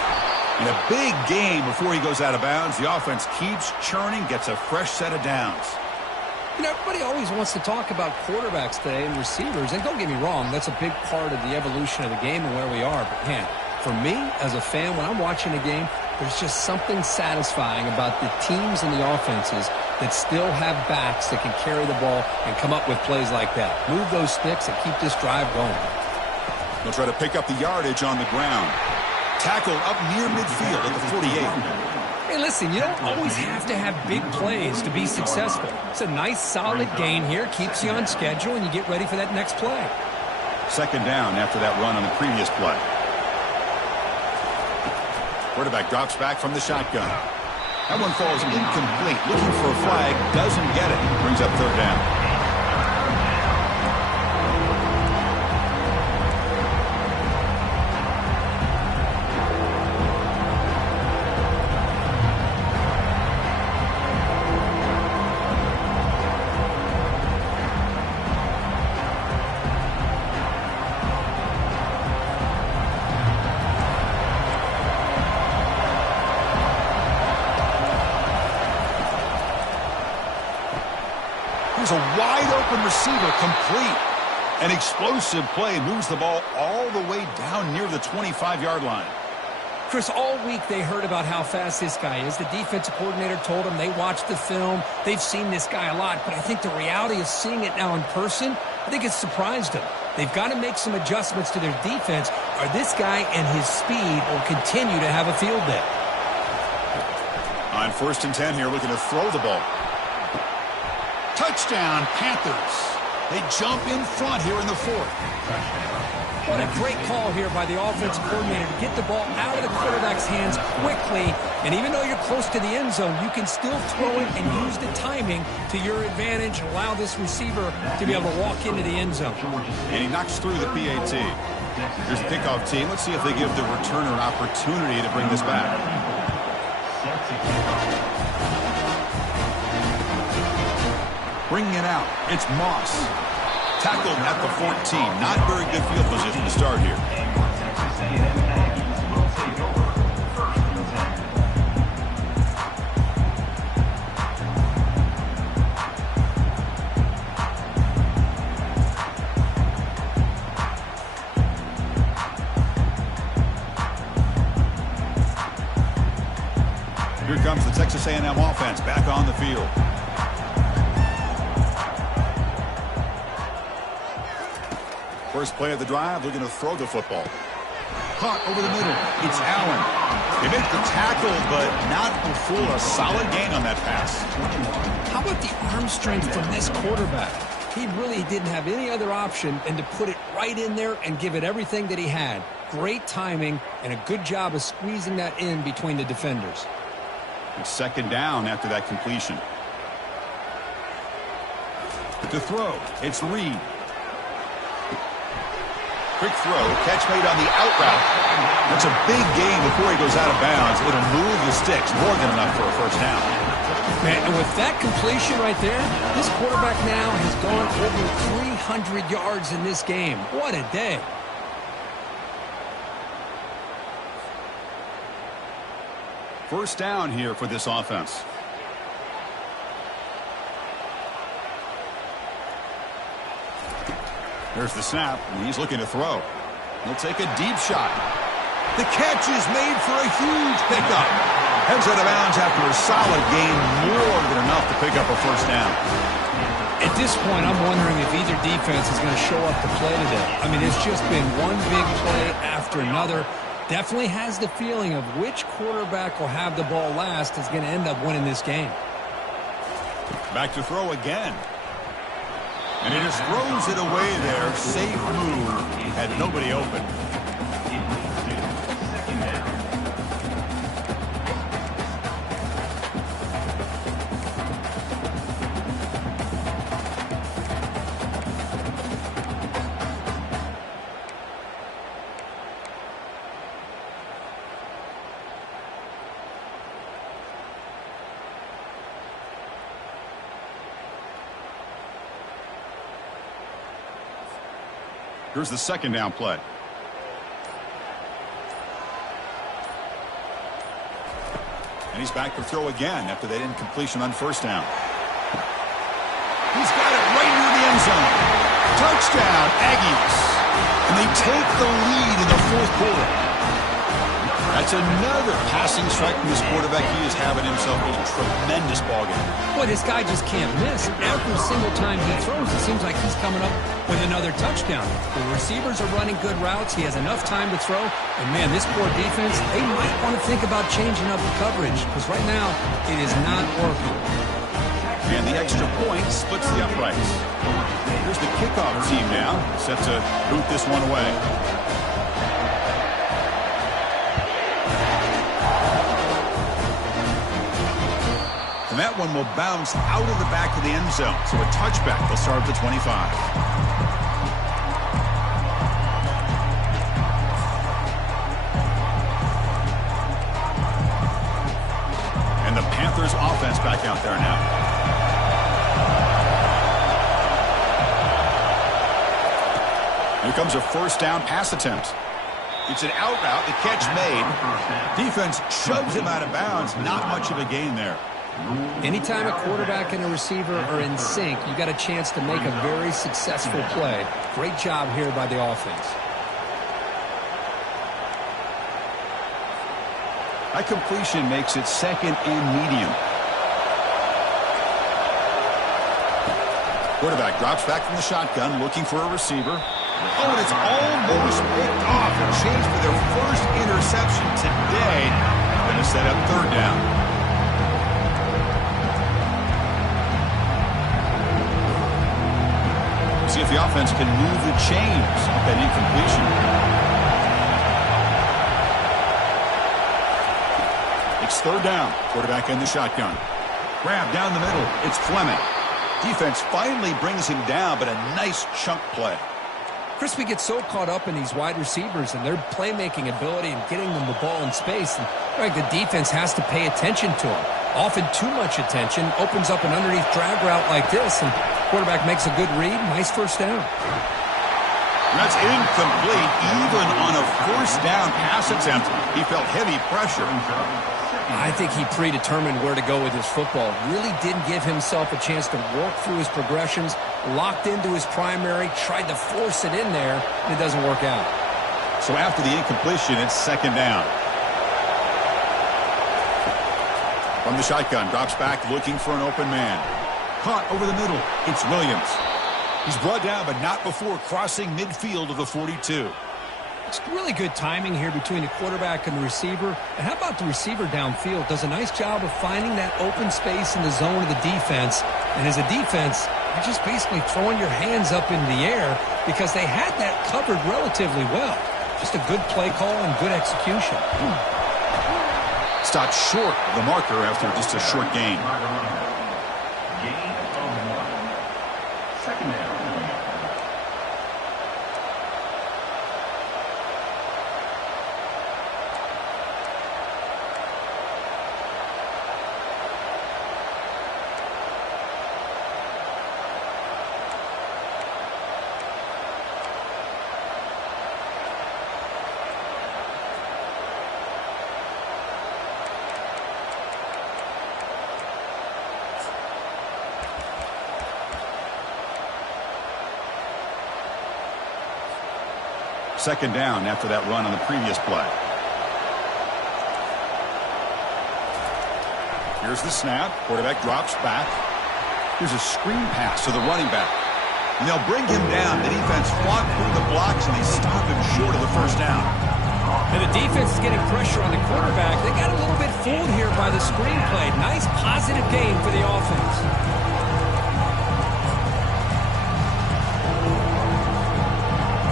And a big gain before he goes out of bounds. The offense keeps churning, gets a fresh set of downs. You know, everybody always wants to talk about quarterbacks today and receivers. And don't get me wrong, that's a big part of the evolution of the game and where we are. But, man, for me, as a fan, when I'm watching a game, there's just something satisfying about the teams and the offenses that still have backs that can carry the ball and come up with plays like that. Move those sticks and keep this drive going. They'll try to pick up the yardage on the ground. Tackled up near midfield at the 48. Hey, listen, you don't always have to have big plays to be successful. It's a nice, solid gain here. Keeps you on schedule, and you get ready for that next play. Second down after that run on the previous play. Quarterback drops back from the shotgun. That one falls incomplete. Looking for a flag. Doesn't get it. Brings up third down. A wide-open receiver complete. An explosive play moves the ball all the way down near the 25-yard line. Chris, all week they heard about how fast this guy is. The defensive coordinator told them they watched the film. They've seen this guy a lot, but I think the reality of seeing it now in person, I think it's surprised them. They've got to make some adjustments to their defense, or this guy and his speed will continue to have a field day. On 1st and 10 here, looking to throw the ball. Touchdown, Panthers. They jump in front here in the 4th. What a great call here by the offensive coordinator to get the ball out of the quarterback's hands quickly. And even though you're close to the end zone, you can still throw it and use the timing to your advantage and allow this receiver to be able to walk into the end zone. And he knocks through the PAT. Here's the kickoff team. Let's see if they give the returner an opportunity to bring this back. Bringing it out, it's Moss. Tackled at the 14. Not very good field position to start here. Here comes the Texas A&M offense back on the field. First play of the drive, looking to throw the football. Caught over the middle. It's Allen. They make the tackle, but not before a solid gain on that pass. How about the arm strength from this quarterback? He really didn't have any other option than to put it right in there and give it everything that he had. Great timing and a good job of squeezing that in between the defenders. It's second down after that completion. To throw, it's Reed. Quick throw, catch made on the out route. That's a big gain before he goes out of bounds. It'll move the sticks, more than enough for a first down. Man, and with that completion right there, this quarterback now has gone over 300 yards in this game. What a day. First down here for this offense. There's the snap, and he's looking to throw. He'll take a deep shot. The catch is made for a huge pickup. Heads out of bounds after a solid gain, more than enough to pick up a first down. At this point, I'm wondering if either defense is going to show up to play today. I mean, it's just been one big play after another. Definitely has the feeling of which quarterback will have the ball last is going to end up winning this game. Back to throw again. And he just throws it away there. Safe move. Had nobody open. Here's the second down play. And he's back to throw again after that incompletion on first down. He's got it right near the end zone. Touchdown, Aggies. And they take the lead in the fourth quarter. That's another passing strike from this quarterback. He is having himself a tremendous ballgame. Boy, this guy just can't miss. Every single time he throws, it seems like he's coming up with another touchdown. The receivers are running good routes. He has enough time to throw. And, man, this poor defense, they might want to think about changing up the coverage because right now it is not working. And the extra point splits the uprights. Here's the kickoff team now, set to boot this one away. And that one will bounce out of the back of the end zone. So a touchback. They'll start at the 25. And the Panthers offense back out there now. Here comes a first down pass attempt. It's an out route. The catch made. Defense shoves him out of bounds. Not much of a gain there. Anytime a quarterback and a receiver are in sync, you got a chance to make a very successful play. Great job here by the offense. That completion makes it second and medium. Quarterback drops back from the shotgun, looking for a receiver. Oh, and it's almost picked off. A chance for their first interception today. Going to set up third down. See if the offense can move the chains off that incompletion. It's third down. Quarterback in the shotgun. Grab down the middle. It's Fleming. Defense finally brings him down, but a nice chunk play. Chris, we get so caught up in these wide receivers and their playmaking ability and getting them the ball in space. And the defense has to pay attention to them. Often too much attention opens up an underneath drag route like this, and quarterback makes a good read. Nice first down. That's incomplete. Even on a first down pass attempt, he felt heavy pressure. I think he predetermined where to go with his football. Really didn't give himself a chance to work through his progressions. Locked into his primary, tried to force it in there, and it doesn't work out. So after the incompletion, it's second down. From the shotgun, drops back looking for an open man. Caught over the middle. It's Williams. He's brought down, but not before crossing midfield of the 42. It's really good timing here between the quarterback and the receiver. And how about the receiver downfield? Does a nice job of finding that open space in the zone of the defense. And as a defense, you're just basically throwing your hands up in the air because they had that covered relatively well. Just a good play call and good execution. Stopped short of the marker after just a short gain. Gain of 1. Second down. Second down after that run on the previous play. Here's the snap. Quarterback drops back. Here's a screen pass to the running back. And they'll bring him down. The defense fought through the blocks, and they stop him short of the first down. And the defense is getting pressure on the quarterback. They got a little bit fooled here by the screen play. Nice positive gain for the offense.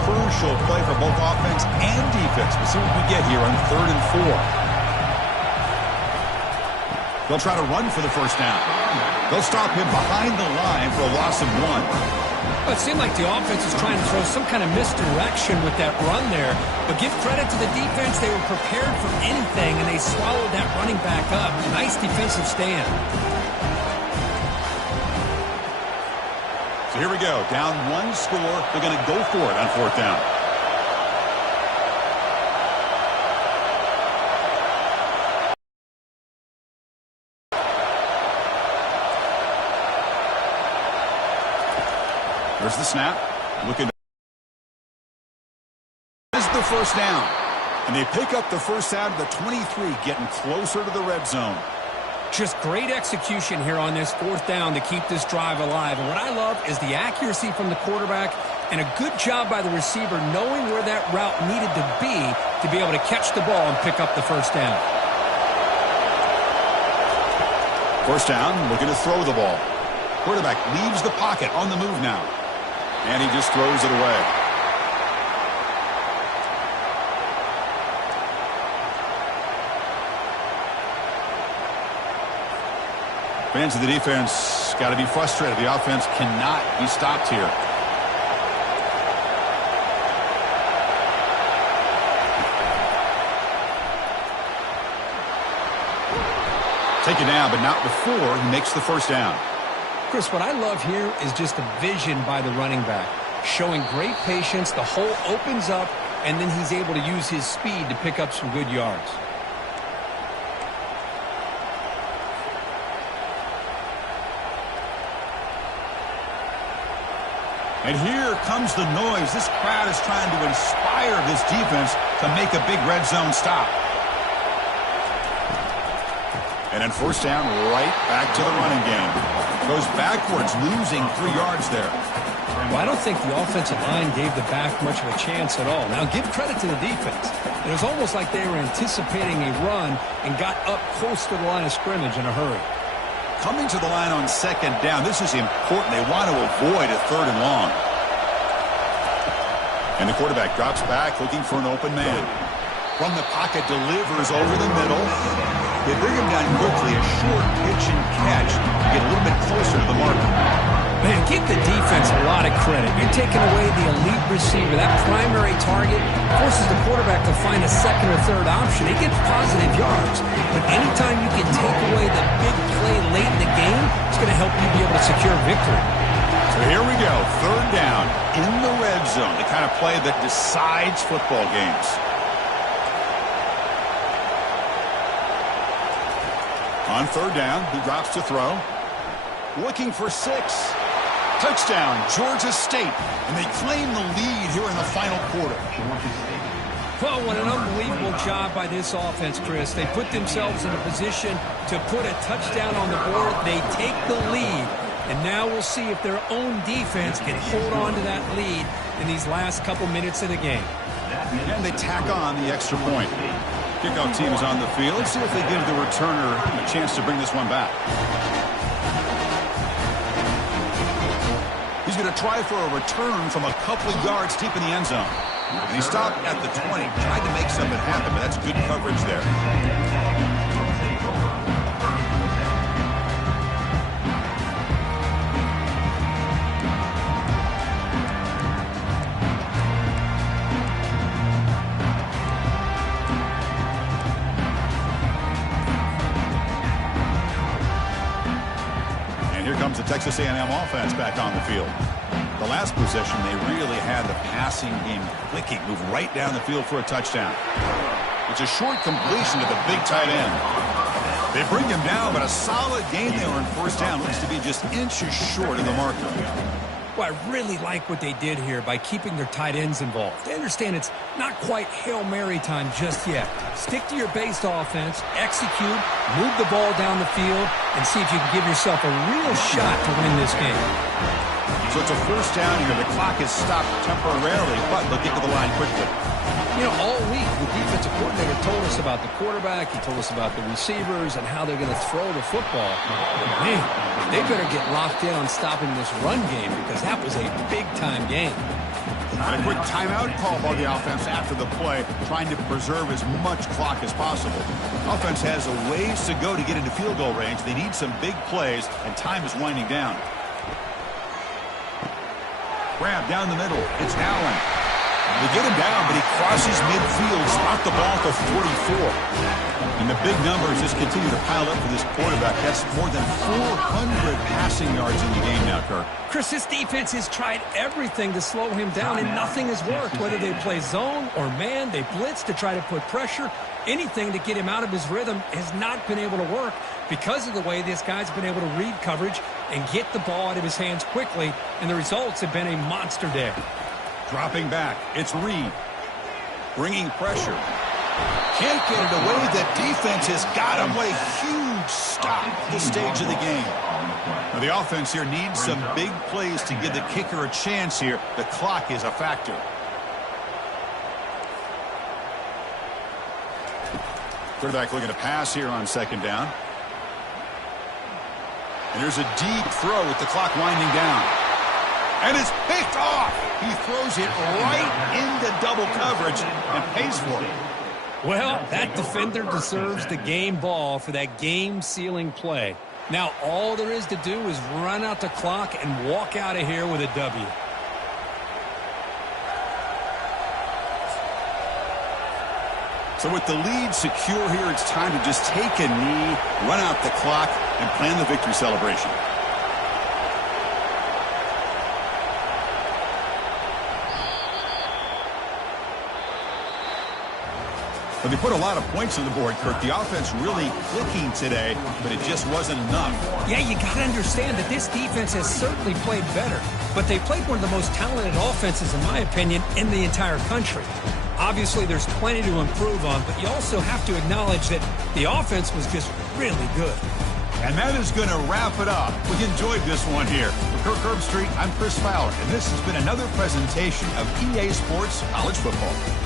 Crucial play for both offense and defense. We'll see what we get here on 3rd and 4. They'll try to run for the first down. They'll stop him behind the line for a loss of 1. Well, it seemed like the offense was trying to throw some kind of misdirection with that run there. But give credit to the defense. They were prepared for anything, and they swallowed that running back up. Nice defensive stand. So here we go. Down 1 score. They're going to go for it on 4th down. There's the snap. Looking. This is the first down. And they pick up the first down to the 23, getting closer to the red zone. Just great execution here on this fourth down to keep this drive alive. And what I love is the accuracy from the quarterback and a good job by the receiver knowing where that route needed to be able to catch the ball and pick up the first down. First down, looking to throw the ball. Quarterback leaves the pocket on the move now. And he just throws it away. Fans of the defense got to be frustrated. The offense cannot be stopped here. Take it down, but not before he makes the first down. Chris, what I love here is just the vision by the running back. Showing great patience, the hole opens up, and then he's able to use his speed to pick up some good yards. And here comes the noise. This crowd is trying to inspire this defense to make a big red zone stop. And then first down, right back to the running game. Goes backwards, losing 3 yards there. Well, I don't think the offensive line gave the back much of a chance at all. Now, give credit to the defense. It was almost like they were anticipating a run and got up close to the line of scrimmage in a hurry. Coming to the line on second down, this is important. They want to avoid a third and long. And the quarterback drops back, looking for an open man. From the pocket, delivers over the middle. They bring him down quickly, a short pitch and catch to get a little bit closer to the marker. Man, give the defense a lot of credit. You're taking away the elite receiver. That primary target forces the quarterback to find a second or third option. He gets positive yards. But anytime you can take away the big play late in the game, it's going to help you be able to secure victory. So here we go, third down in the red zone, the kind of play that decides football games. On third down, he drops to throw. Looking for 6. Touchdown, Georgia State. And they claim the lead here in the final quarter. Well, what an unbelievable job by this offense, Chris. They put themselves in a position to put a touchdown on the board. They take the lead. And now we'll see if their own defense can hold on to that lead in these last couple minutes of the game. And they tack on the extra point. Kickoff team is on the field. Let's see if they give the returner a chance to bring this one back. He's going to try for a return from a couple of yards deep in the end zone. And he stopped at the 20, tried to make something happen, but that's good coverage there. The Texas A&M offense back on the field. The last possession, they really had the passing game clicking, moved right down the field for a touchdown. It's a short completion to the big tight end. They bring him down, but a solid gain there on first down. Looks to be just inches short of the marker. Well, I really like what they did here by keeping their tight ends involved. They understand it's not quite Hail Mary time just yet. Stick to your base offense, execute, move the ball down the field, and see if you can give yourself a real shot to win this game. So it's a first down here. The clock is stopped temporarily, but they'll get to the line quickly. You know, all week, the defensive coordinator told us about the quarterback. He told us about the receivers and how they're going to throw the football. But man, they better get locked in on stopping this run game because that was a big-time game. And a quick timeout call by the offense after the play, trying to preserve as much clock as possible. Offense has a ways to go to get into field goal range. They need some big plays, and time is winding down. Grab down the middle. It's Allen. They get him down, but he crosses midfield, spot the ball to 44. And the big numbers just continue to pile up for this quarterback. That's more than 400 passing yards in the game now, Kirk. Chris, this defense has tried everything to slow him down, and nothing has worked. Whether they play zone or man, they blitz to try to put pressure. Anything to get him out of his rhythm has not been able to work because of the way this guy's been able to read coverage and get the ball out of his hands quickly, and the results have been a monster day. Dropping back, it's Reed. Bringing pressure. Can't get it away. The defense has got him. What a huge stop at this stage of the game. Now, the offense here needs some big plays to give the kicker a chance here. The clock is a factor. Quarterback looking to pass here on second down. And there's a deep throw with the clock winding down. And it's picked off. He throws it right into double coverage and pays for it. Well, that defender deserves the game ball for that game-sealing play. Now, all there is to do is run out the clock and walk out of here with a W. So with the lead secure here, it's time to just take a knee, run out the clock, and plan the victory celebration. But they put a lot of points on the board, Kirk. The offense really clicking today, but it just wasn't enough. Yeah, you got to understand that this defense has certainly played better, but they played one of the most talented offenses, in my opinion, in the entire country. Obviously, there's plenty to improve on, but you also have to acknowledge that the offense was just really good. And that is going to wrap it up. We enjoyed this one here. For Kirk Herbstreit, I'm Chris Fowler, and this has been another presentation of EA Sports College Football.